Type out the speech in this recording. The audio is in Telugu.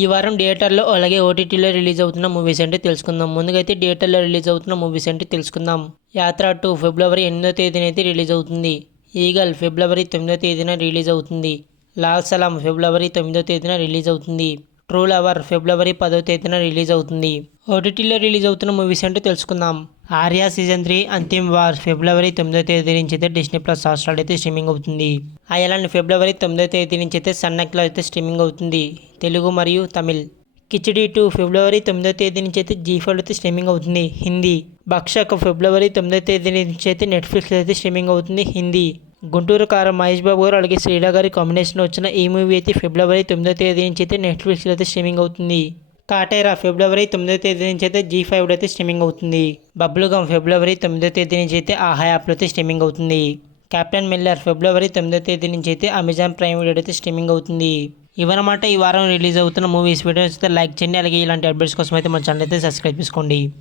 ఈ వారం థియేటర్లో అలాగే ఓటీటీలో రిలీజ్ అవుతున్న మూవీస్ అంటే తెలుసుకుందాం. ముందుగా అయితే థియేటర్లో రిలీజ్ అవుతున్న మూవీస్ అంటే తెలుసుకుందాం. యాత్ర 2 ఫిబ్రవరి 8వ తేదీన అయితే రిలీజ్ అవుతుంది. ఈగల్ ఫిబ్రవరి 9వ తేదీన రిలీజ్ అవుతుంది. లాల్ సలాం ఫిబ్రవరి 9వ తేదీన రిలీజ్ అవుతుంది. ట్రూ లవర్ ఫిబ్రవరి 10వ తేదీన రిలీజ్ అవుతుంది. ఓటీటీలో రిలీజ్ అవుతున్న మూవీస్ అంటే తెలుసుకుందాం. ఆర్యా సీజన్ 3 అంతిమ్ వార్ ఫిబ్రవరి 9వ తేదీ నుంచి అయితే డిస్నీ ప్లస్ హాట్‌స్టార్ అయితే స్ట్రీమింగ్ అవుతుంది. అయర్లాండ్ ఫిబ్రవరి 9వ తేదీ నుంచి అయితే సన్నెక్లో అయితే స్ట్రీమింగ్ అవుతుంది, తెలుగు మరియు తమిళ్. కిచిడి 2 ఫిబ్రవరి 9వ తేదీ నుంచి అయితే జీ5 అయితే స్ట్రీమింగ్ అవుతుంది, హిందీ. భక్షక్ ఫిబ్రవరి 9వ తేదీ నుంచి అయితే నెట్ఫ్లిక్స్ అయితే స్ట్రీమింగ్ అవుతుంది, హిందీ. గుంటూరు కారం మహేష్ బాబు గారు అలాగే శ్రీలా గారి కాంబినేషన్ వచ్చిన ఈ మూవీ అయితే ఫిబ్రవరి 9వ తేదీ నుంచి అయితే నెట్ఫ్లిక్స్లో అయితే స్ట్రీమింగ్ అవుతుంది. కాటేరా ఫిబ్రవరి 9వ తేదీ నుంచి అయితే జీ5 అయితే స్ట్రీమింగ్ అవుతుంది. బబ్లుగమ్ ఫిబ్రవరి 9వ తేదీ నుంచి అయితే ఆహా యాప్లో అయితే స్ట్రీమింగ్ అవుతుంది. కెప్టెన్ మిల్లర్ ఫిబ్రవరి 9వ తేదీ నుంచి అయితే అమెజాన్ ప్రైమ్ వీడియో అయితే స్ట్రీమింగ్ అవుతుంది. ఇవన్నమాట ఈ వారం రిలీజ్ అవుతున్న మూవీస్. వీడియోస్ అయితే లైక్ చేయండి, అలాగే ఇలాంటి అప్డేట్స్ కోసం అయితే మన ఛానల్ అయితే సబ్స్క్రైబ్ చేసుకోండి.